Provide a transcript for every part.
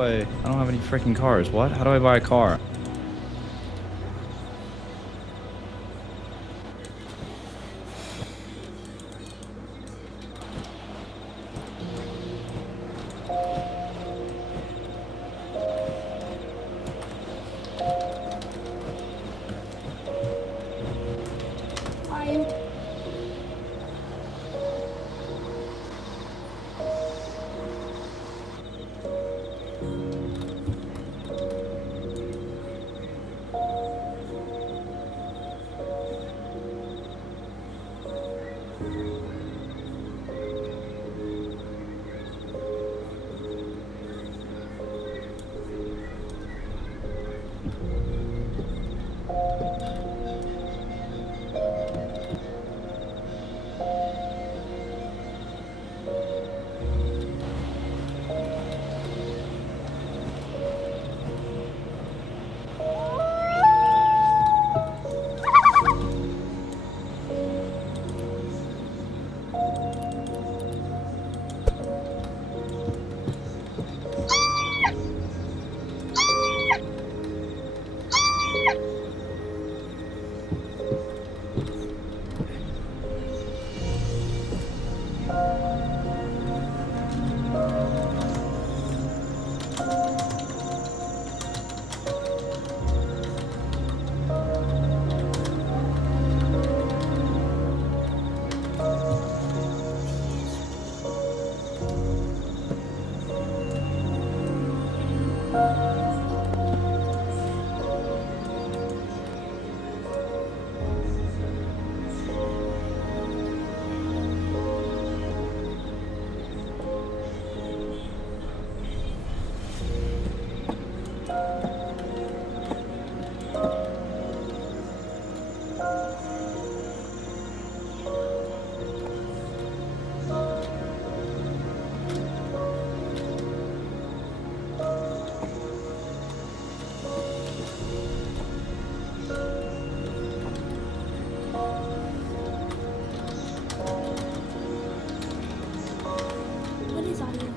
I don't have any freaking cars. What? How do I buy a car? Fine. What is audio?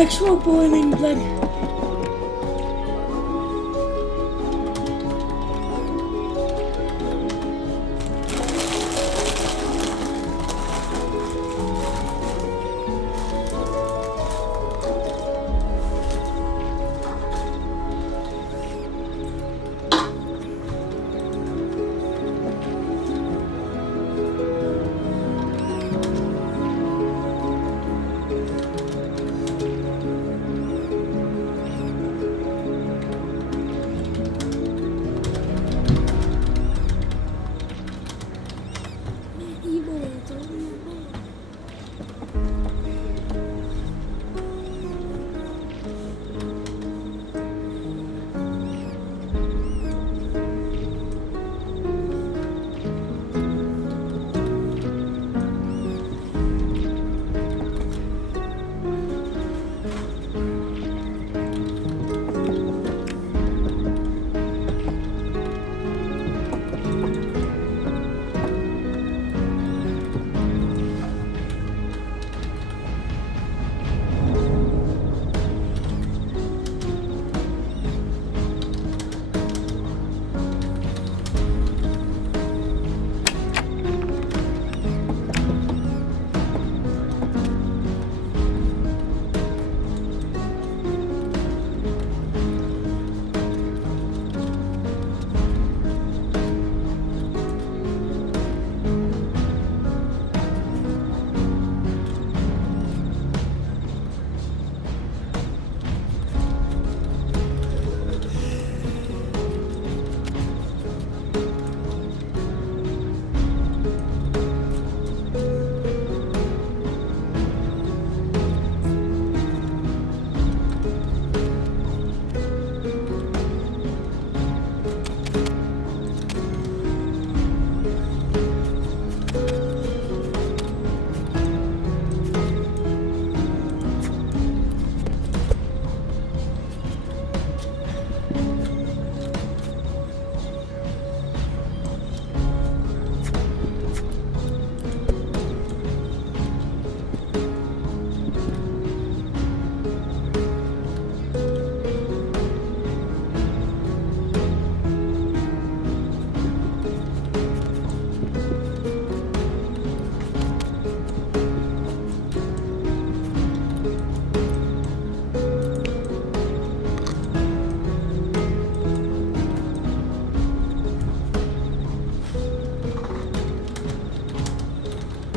Actual boiling blood.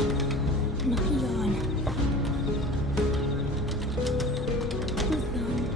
No, he's on. He's done.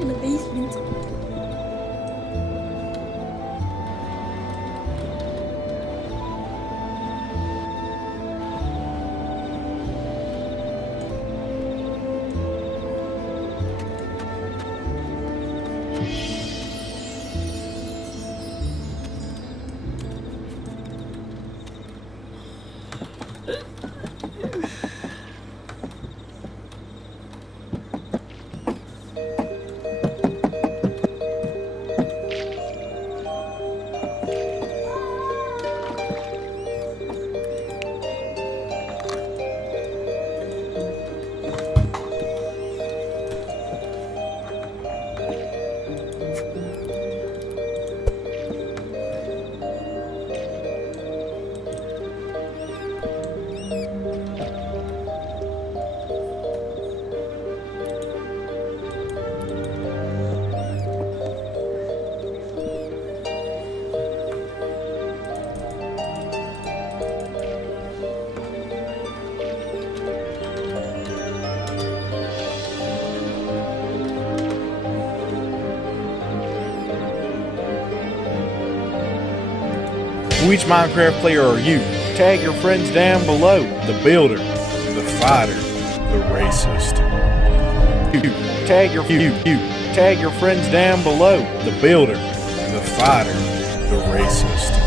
In the basement. Which Minecraft player are you? Tag your friends down below. The builder, the fighter, the racist. Tag your friends down below. The builder, the fighter, the racist.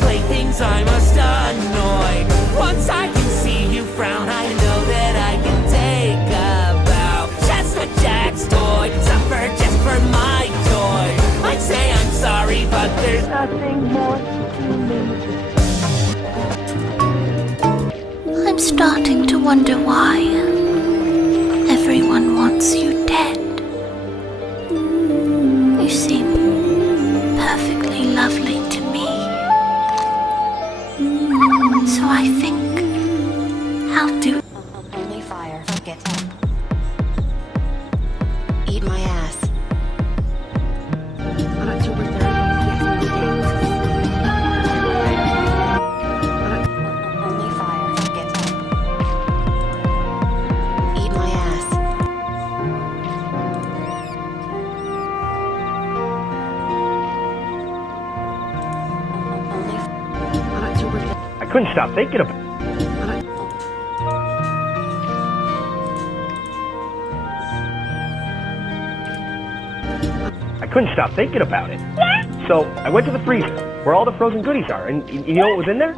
Playthings I must annoy. Once I can see you frown, I know that I can take a bow. Just a Jack's toy, suffer just for my joy. I'd say I'm sorry, but there's nothing more to me. I'm starting to wonder why everyone wants you dead. You seem perfectly lovely to me. So I think I'll do. Only fire. Fuck it. Eat my ass. On October 3rd, only fire. Fuck it. Eat my ass. On October 3rd. I couldn't stop thinking about it. I couldn't stop thinking about it. So I went to the freezer where all the frozen goodies are, and you know what was in there?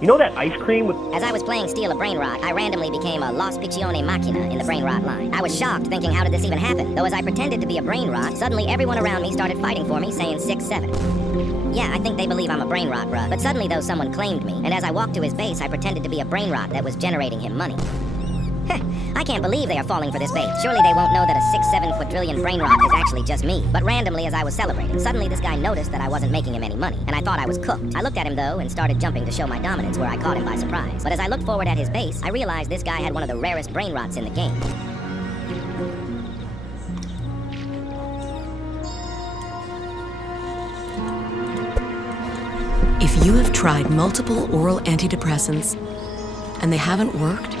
You know that ice cream with... As I was playing Steal a Brain Rot, I randomly became a Los Piccione Machina in the Brain Rot line. I was shocked, thinking, how did this even happen? Though as I pretended to be a Brain Rot, suddenly everyone around me started fighting for me, saying 6-7. Yeah, I think they believe I'm a Brain Rot, bruh. But suddenly, though, someone claimed me, and as I walked to his base, I pretended to be a Brain Rot that was generating him money. Heh, I can't believe they are falling for this bait. Surely they won't know that a 6-7 quadrillion brain rot is actually just me. But randomly, as I was celebrating, suddenly this guy noticed that I wasn't making him any money, and I thought I was cooked. I looked at him, though, and started jumping to show my dominance, where I caught him by surprise. But as I looked forward at his base, I realized this guy had one of the rarest brain rots in the game. If you have tried multiple oral antidepressants and they haven't worked,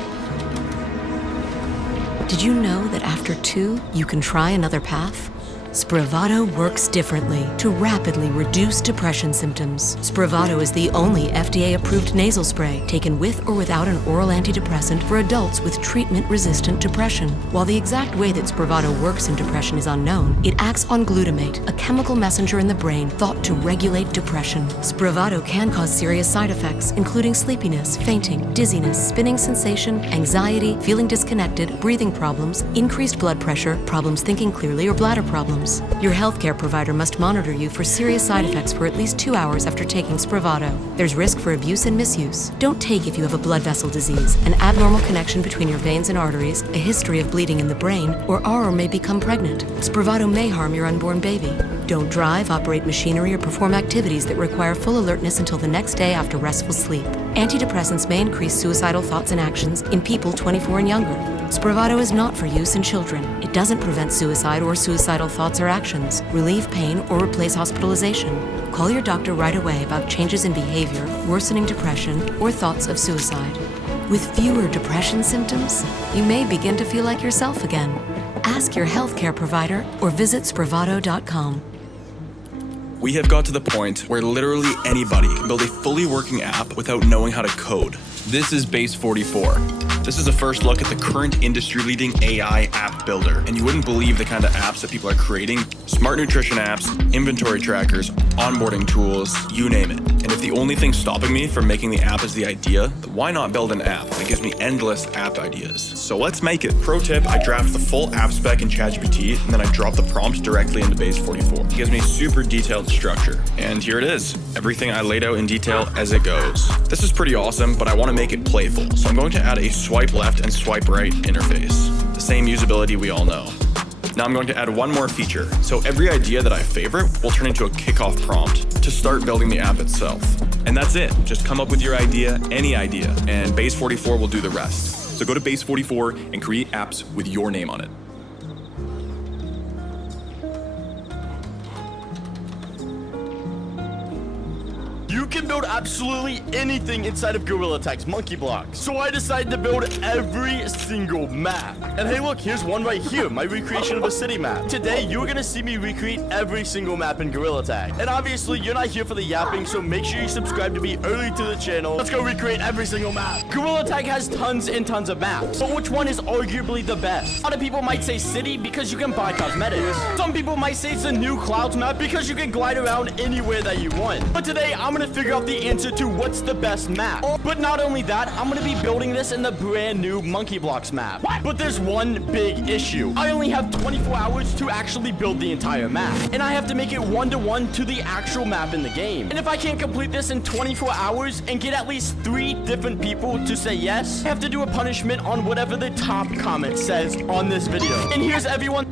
did you know that after 2, you can try another path? Spravato works differently to rapidly reduce depression symptoms. Spravato is the only FDA-approved nasal spray taken with or without an oral antidepressant for adults with treatment-resistant depression. While the exact way that Spravato works in depression is unknown, it acts on glutamate, a chemical messenger in the brain thought to regulate depression. Spravato can cause serious side effects, including sleepiness, fainting, dizziness, spinning sensation, anxiety, feeling disconnected, breathing problems, increased blood pressure, problems thinking clearly, or bladder problems. Your healthcare provider must monitor you for serious side effects for at least 2 hours after taking Spravato. There's risk for abuse and misuse. Don't take if you have a blood vessel disease, an abnormal connection between your veins and arteries, a history of bleeding in the brain, or are or may become pregnant. Spravato may harm your unborn baby. Don't drive, operate machinery, or perform activities that require full alertness until the next day after restful sleep. Antidepressants may increase suicidal thoughts and actions in people 24 and younger. Spravato is not for use in children. It doesn't prevent suicide or suicidal thoughts or actions, relieve pain, or replace hospitalization. Call your doctor right away about changes in behavior, worsening depression, or thoughts of suicide. With fewer depression symptoms, you may begin to feel like yourself again. Ask your healthcare provider or visit Spravato.com. We have got to the point where literally anybody can build a fully working app without knowing how to code. This is Base 44. This is a first look at the current industry-leading AI app builder, and you wouldn't believe the kind of apps that people are creating. Smart nutrition apps, inventory trackers, onboarding tools, you name it. And if the only thing stopping me from making the app is the idea, then why not build an app that gives me endless app ideas? So let's make it. Pro tip, I draft the full app spec in ChatGPT, and then I drop the prompt directly into Base 44. It gives me super detailed structure. And here it is. Everything I laid out in detail as it goes. This is pretty awesome, but I want to make it playful. So I'm going to add a swipe left and swipe right interface. The same usability we all know. Now I'm going to add one more feature. So every idea that I favorite will turn into a kickoff prompt to start building the app itself. And that's it. Just come up with your idea, any idea, and Base 44 will do the rest. So go to Base 44 and create apps with your name on it. You can build absolutely anything inside of Gorilla Tag's Monkey Blocks. So I decided to build every single map. And hey look, here's one right here, my recreation of a city map. Today, you're gonna see me recreate every single map in Gorilla Tag. And obviously, you're not here for the yapping, so make sure you subscribe to be early to the channel. Let's go recreate every single map. Gorilla Tag has tons and tons of maps. But which one is arguably the best? A lot of people might say city because you can buy cosmetics. Some people might say it's the new clouds map because you can glide around anywhere that you want. But today, I'm gonna figure out the answer to what's the best map. But not only that, I'm gonna be building this in the brand new Monkey Blocks map. But there's one big issue. I only have 24 hours to actually build the entire map. And I have to make it 1-to-1 to the actual map in the game. And if I can't complete this in 24 hours and get at least 3 different people to say yes, I have to do a punishment on whatever the top comment says on this video. And here's everyone.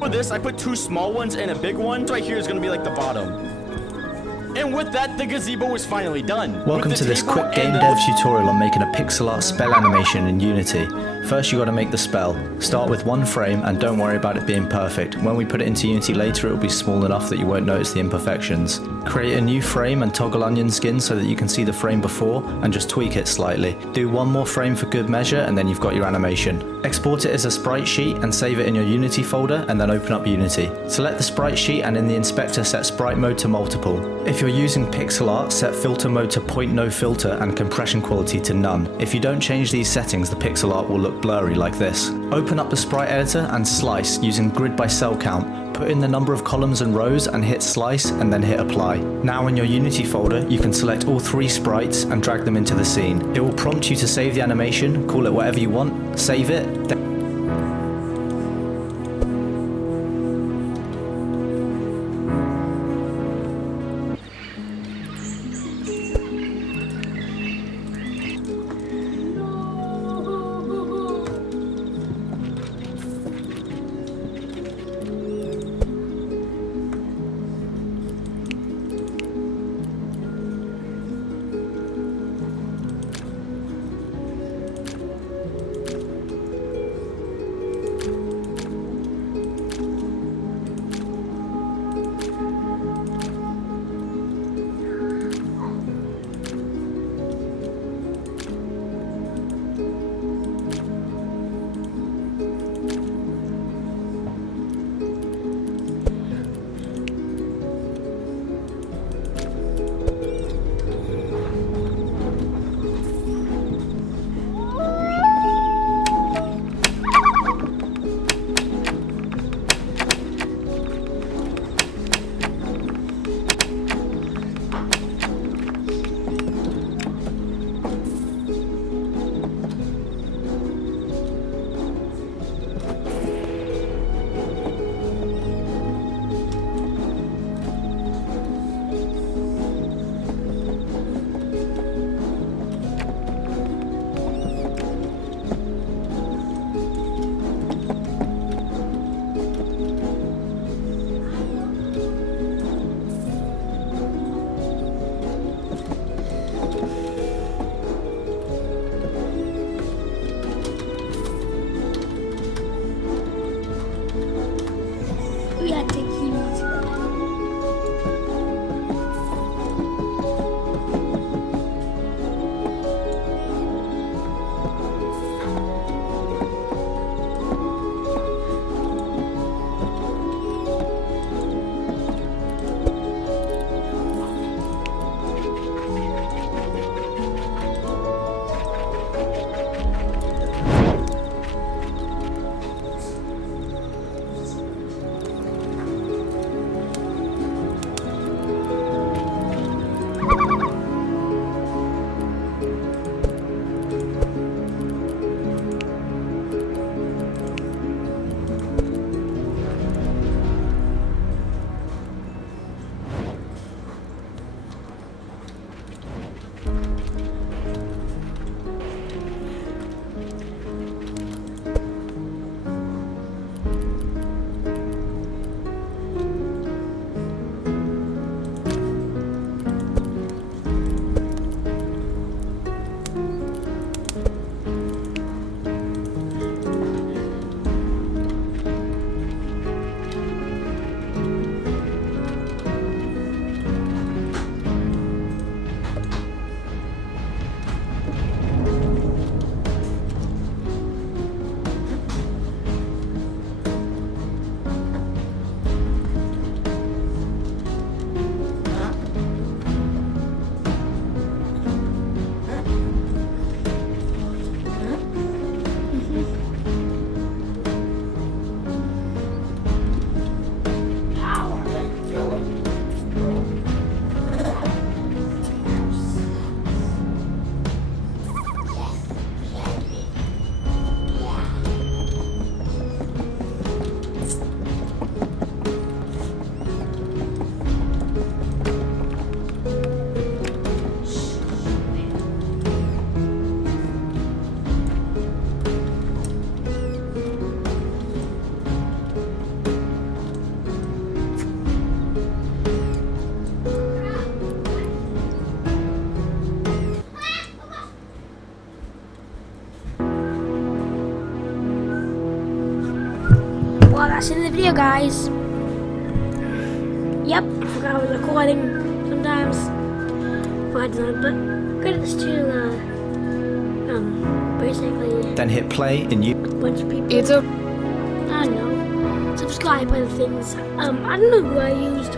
For this, I put 2 small ones and a big one. Right here is going to be like the bottom. And with that, the gazebo is finally done. Welcome to this quick game dev tutorial on making a pixel art spell animation in Unity. First you got to make the spell. Start with 1 frame and don't worry about it being perfect. When we put it into Unity later, it will be small enough that you won't notice the imperfections. Create a new frame and toggle onion skin so that you can see the frame before and just tweak it slightly. Do 1 more frame for good measure and then you've got your animation. Export it as a sprite sheet and save it in your Unity folder and then open up Unity. Select the sprite sheet and in the inspector set sprite mode to multiple. If you're using pixel art, set filter mode to point no filter and compression quality to none. If you don't change these settings, the pixel art will look blurry like this. Open up the sprite editor and slice using grid by cell count. Put in the number of columns and rows and hit slice and then hit apply. Now in your Unity folder, you can select all 3 sprites and drag them into the scene. It will prompt you to save the animation, call it whatever you want, save it, We had to keep Well, that's the end of the video, guys. Yep, I forgot I was recording sometimes. But good as to basically. Then hit play and you. Bunch of people. It's a. I don't know. Subscribe and things. I don't know who I used.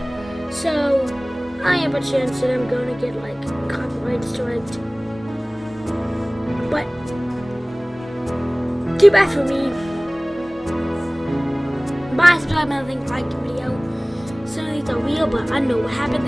So I have a chance that I'm gonna get like copyright striked. But too bad for me. Bye, subscribe, and I think like the video. Some of these are real, but I know what happened.